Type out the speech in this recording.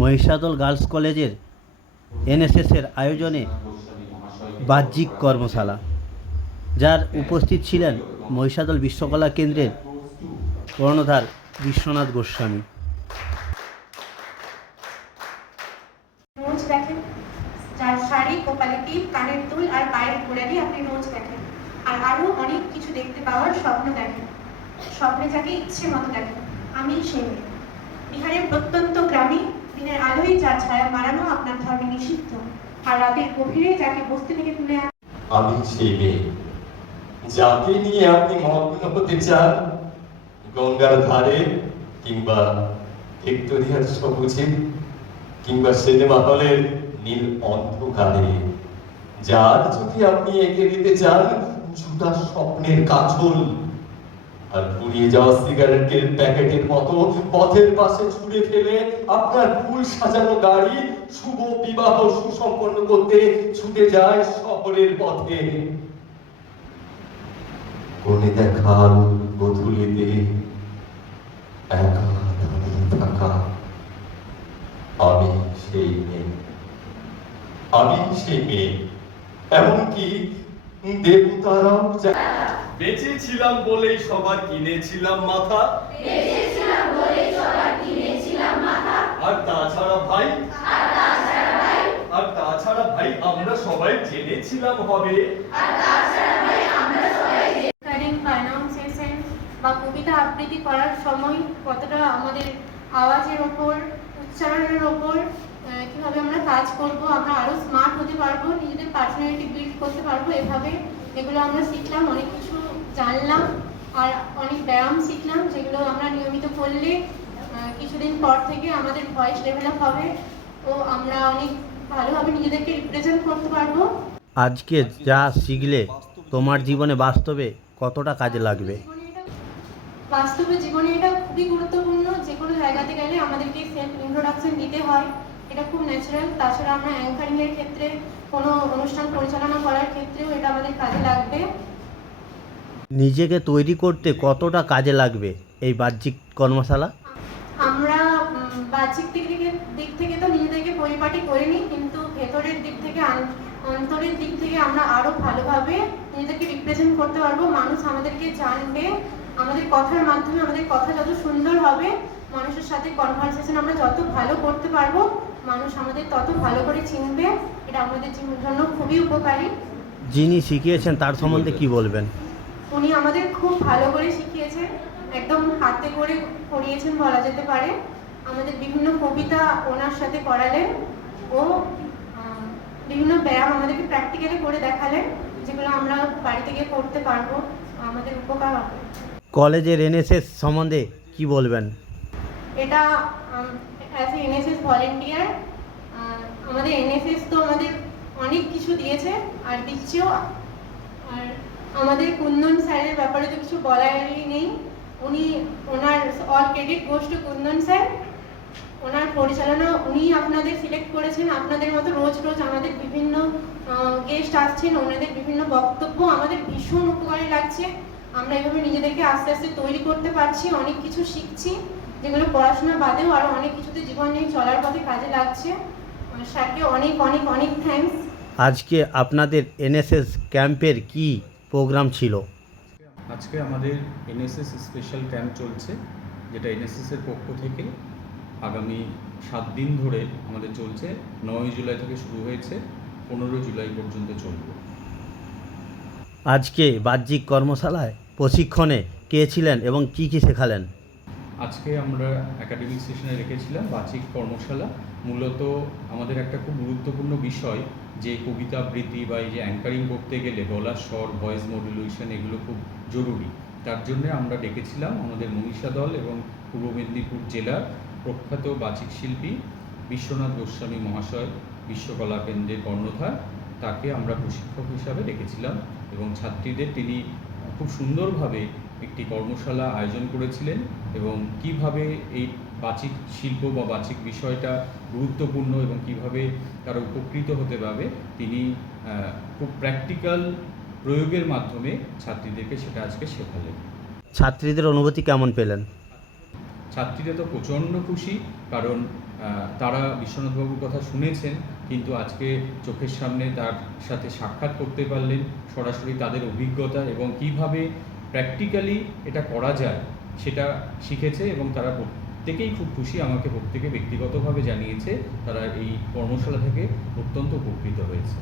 Mahishadal girls কলেজের এনএসএসের আয়োজনে বাহ্যিক কর্মশালা, যার উপস্থিত ছিলেন মহিষাদল বিশ্বকলা কেন্দ্রের কর্ণধার বিশ্বনাথ গোস্বামী। রোজ দেখেন, যার শাড়ি, কপালে টিপ, কানের দুল আর পায়ের গোড়ালি আপনি রোজ দেখেন, আর আরো অনেক কিছু দেখতে পাওয়ার স্বপ্ন দেখেন। স্বপ্নে যাকে ইচ্ছে মতো দেখেন, আমি সেই মেয়ে। বিহারের প্রত্যন্ত গ্রামে দিনের আলোয় যার ছায়া মারানো আপনার ধর্মে নিষিদ্ধ, আর রাতের গভীরে যাকে বস্তি থেকে তুলে আমি সেই মেয়ে যাকে নিয়ে আপনি মগ্ন হতে চান, গঙ্গার ধারে কিংবা ভিক্টোরিয়ার সবুজে কিংবা সিনেমা হলের নীল অন্ধকারে, যার যদি আপনি এঁকে দিতে চান জুটা স্বপ্নের কাছল, আর পুড়িয়ে যাওয়া সিগারেটের প্যাকেটের মতো পথের পাশে ছুঁড়ে ফেলে আপনার ফুল সাজানো গাড়ি শুভ বিবাহ সুসম্পন্ন করতে ছুটে যায় শহরের পথে। কোণে দেখাল গধূলিতে একা দাঁড়িয়ে থাকা আমি সেই মেয়ে, আমি সেই মেয়ে। এমনকি দেবতারাও বেঁচে ছিলাম বলেই সবার কিনেছিলাম মাথা, আর তাছাড়া ভাই আমরা সবাই জেনেছিলাম হবে। প্রনাউন্সিয়েশন বা কবিতা আবৃত্তি করার সময় কতটা আমাদের আওয়াজের ওপর, উচ্চারণের ওপর কিভাবে আমরা কাজ করব, আমরা আরো স্মার্ট হতে পারবো, নিজেদের পার্সোনালিটি বিল্ড করতে পারবো। এগুলো আমরা শিখলাম, অনেক কিছু জানলাম, আর অনেক ব্যায়াম শিখলাম, যেগুলো আমরা নিয়মিত করলে কিছুদিন পর থেকে আমাদের ভয়েস ডেভেলপ হবে ও আমরা অনেক ভালোভাবে নিজেদেরকে রিপ্রেজেন্ট করতে পারবো। আজকে যা শিখলে তোমার জীবনে বাস্তবে কতটা কাজে লাগবে? বাস্তবে জীবনে এটা খুবই গুরুত্বপূর্ণ। যে কোনো জায়গাতে গেলে আমাদেরকে সেলফ ইন্ট্রোডাকশন দিতে হয়, এটা খুব ন্যাচারাল। তাছাড়া আমরা অ্যাঙ্কারিং এর ক্ষেত্রে, কোনো অনুষ্ঠান পরিচালনা করার ক্ষেত্রেও এটা আমাদের কাজে লাগবে। নিজেকে তৈরি করতে কতটা কাজে লাগবে এই বাহ্যিক কর্মশালা? আমরা বাহ্যিক দিক থেকে তো নিজেদেরকে পরিপাটি করে নিই, কিন্তু ভেতরের দিক থেকে, অন্তরের দিক থেকে আমরা আরো ভালোভাবে নিজেদেরকে রিপ্রেজেন্ট করতে পারবো। মানুষ আমাদেরকে জানবে, আমাদের কথার মাধ্যমে আমাদের কথা যত সুন্দর হবে, মানুষের সাথে কনভারসেশন আমরা যত ভালো করতে পারবো, মানুষ আমাদের তত ভালো করে চিনবে। এটা আমাদের জন্য খুবই উপকারী। যিনি শিখিয়েছেন তার সম্বন্ধে কি বলবেন? উনি আমাদের খুব ভালো করে শিখিয়েছেন, একদম হাতে করে করিয়েছেন বলা যেতে পারে। আমাদের বিভিন্ন কবিতা ওনার সাথে করালেন ও বিভিন্ন ব্যায়াম আমাদেরকে প্র্যাকটিক্যালি করে দেখালেন, যেগুলো আমরা বাড়িতে গিয়ে করতে পারবো, আমাদের উপকার হবে। কলেজের এনএসএস সম্বন্ধে কি বলবেন? এটা অ্যাজ এ এনএসএস ভলেন্টিয়ার, আমাদের এনএসএস তো আমাদের অনেক কিছু দিয়েছে আর দিচ্ছেও। আর আমাদের কুন্দন স্যারের ব্যাপারে তো কিছু বলারই নেই। ওনার all credit goes to Kundan sir. ওনার পরিচালনা, উনি আপনাদের সিলেক্ট করেছেন। আপনাদের মতো রোজ রোজ আমাদের বিভিন্ন গেস্ট আসছেন, ওনাদের বিভিন্ন বক্তব্য আমাদের ভীষণ উপকারী লাগছে। আমরা এভাবে নিজেদেরকে আস্তে আস্তে তৈরি করতে পারছি, অনেক কিছু শিখছি, যেগুলো পড়াশোনা বাদেও আরো অনেক কিছুতে জীবন নিয়ে চলার পথে কাজে লাগছে। স্যারকে অনেক অনেক অনেক থ্যাঙ্কস। আজকে আপনাদের এনএসএস ক্যাম্পের কি প্রোগ্রাম ছিল? আজকে আমাদের এনএসএস স্পেশাল ক্যাম্প চলছে, যেটা এনএসএসের পক্ষ থেকে আগামী 7 দিন ধরে আমাদের চলছে। 9 জুলাই থেকে শুরু হয়েছে, 15 জুলাই পর্যন্ত চলবে। আজকে বাহ্যিক কর্মশালায় প্রশিক্ষণে কে ছিলেন এবং কি কি শেখালেন? আজকে আমরা একাডেমিক সেশনে রেখেছিলাম বাহ্যিক কর্মশালা। মূলত আমাদের একটা খুব গুরুত্বপূর্ণ বিষয়, যে কবিতা আবৃত্তি বা এই যে অ্যাঙ্কারিং করতে গেলে গলার স্বর, ভয়েস মডুলেশন, এগুলো খুব জরুরি। তার জন্য আমরা ডেকেছিলাম আমাদের মহিষাদল এবং পূর্ব মেদিনীপুর জেলার প্রখ্যাত বাচিক শিল্পী বিশ্বনাথ গোস্বামী মহাশয়, বিশ্বকলা কেন্দ্রের কর্ণধার। তাকে আমরা প্রশিক্ষক হিসাবে রেখেছিলাম এবং ছাত্রীদের তিনি খুব সুন্দরভাবে একটি কর্মশালা আয়োজন করেছিলেন এবং কিভাবে এই বাচিক শিল্প বা বাচিক বিষয়টা গুরুত্বপূর্ণ এবং কিভাবে তারা উপকৃত হতে পারবে, তিনি খুব প্র্যাকটিক্যাল প্রয়োগের মাধ্যমে ছাত্রীদেরকে সেটা আজকে শেখালেন। ছাত্রীদের অনুভূতি কেমন পেলেন? ছাত্রীরা তো প্রচণ্ড খুশি, কারণ তারা বিশ্বনাথবাবুর কথা শুনেছেন, কিন্তু আজকে চোখের সামনে তার সাথে সাক্ষাৎ করতে পারলেন, সরাসরি তাদের অভিজ্ঞতা এবং কিভাবে প্র্যাকটিক্যালি এটা করা যায় সেটা শিখেছে, এবং তারা প্রত্যেকেই খুব খুশি। আমাকে প্রত্যেকে ব্যক্তিগতভাবে জানিয়েছে তারা এই কর্মশালা থেকে অত্যন্ত উপকৃত হয়েছে।